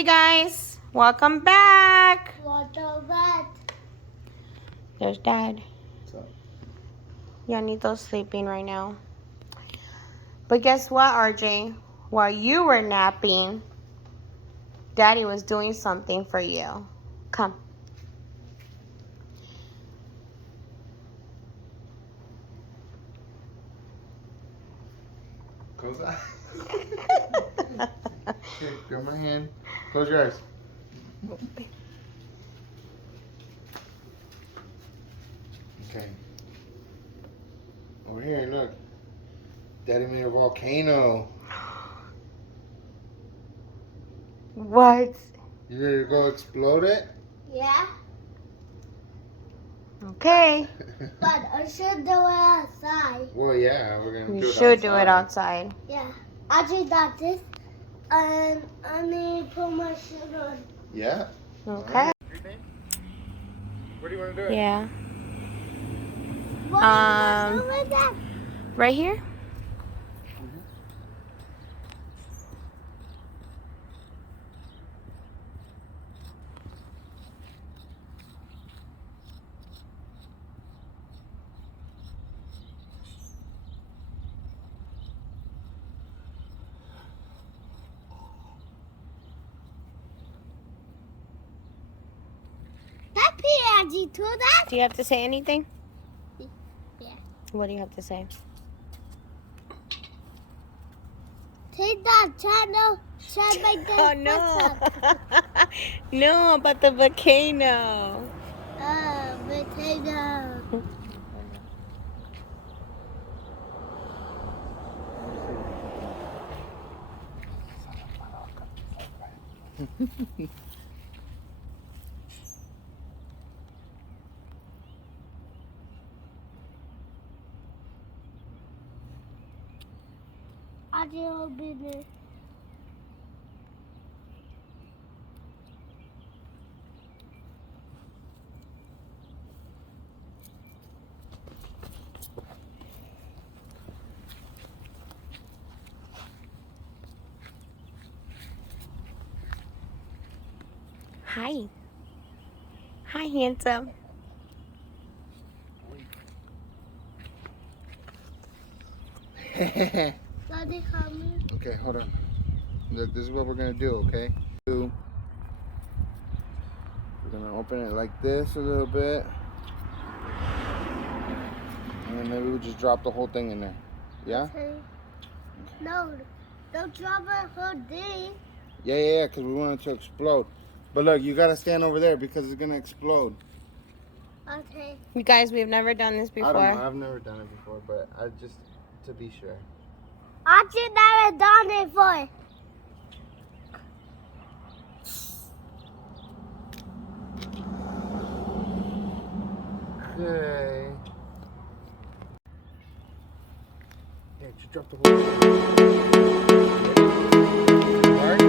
Hey guys, welcome back. Welcome back. There's Dad. What's up? Yanito's sleeping right now. But guess what, RJ? While you were napping, Daddy was doing something for you. Come. Close that. Here, grab my hand. Close your eyes. Okay. Over here, look. Daddy made a volcano. What? You ready to go explode it? Yeah, Okay. but I should do it outside. Well, yeah, we're gonna You do it should do outside. it outside. Yeah, I just got this, and I need to put my shoes on. Yeah. Okay. Where do you want to do it? Yeah. What am I doing with that? Right here? That PNG to that? Do you have to say anything? Yeah. What do you have to say? Take that channel, make the Oh no. No, about the volcano. Potato. I just open it. Hi. Hi, handsome. Daddy, come Okay, hold on. Look, this is what we're gonna do, okay? We're gonna open it like this a little bit. And then maybe we'll just drop the whole thing in there. Yeah? Okay. No, don't drop it whole thing. Yeah, because we want it to explode. But look, you gotta stand over there because it's gonna explode. Okay. You guys, we've never done this before. I don't know, I've never done it before, but I just, to be sure. I just never done it before. Okay. Yeah, just drop the whole thing. Alright?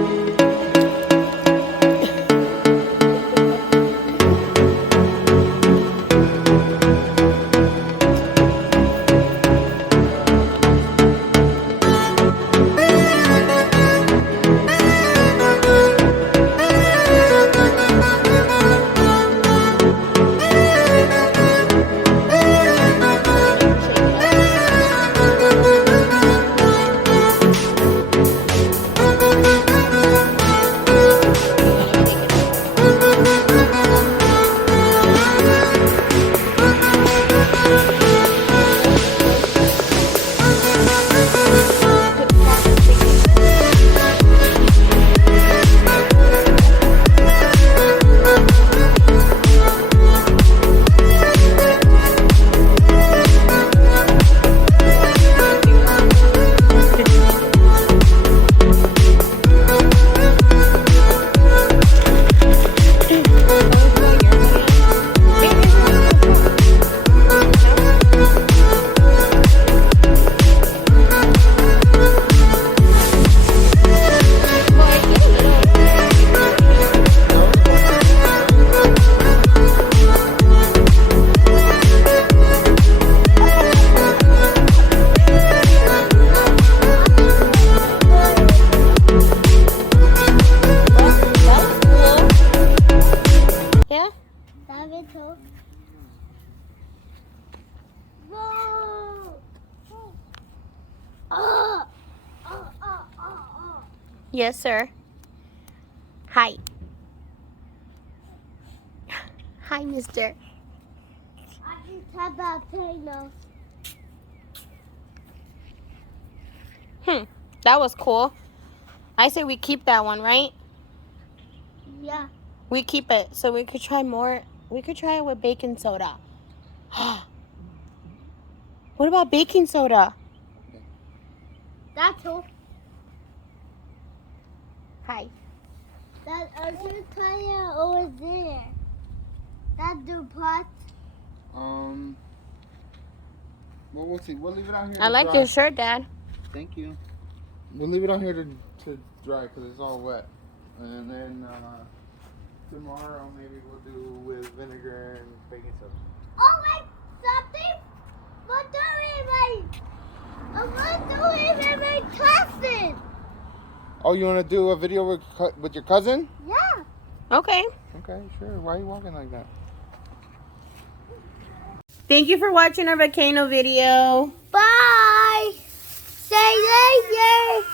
too. Whoa! Oh! Yes, sir. Hi. Hi, mister. I can tap that volcano. That was cool. I say we keep that one, right? Yeah. We keep it so we could try more. We could try it with baking soda. What about baking soda? That's all. Hi. That other tire over there. That's the pot. Well, we'll see. We'll leave it out here I to like dry. your shirt, Dad. Thank you. We'll leave it out here to dry because it's all wet. And then tomorrow maybe we'll do with vinegar and baking soda. Oh, wait, something? What do we my cousin? Oh, you want to do a video with your cousin? Yeah. Okay. Okay, sure. Why are you walking like that? Thank you for watching our volcano video. Bye. Say later.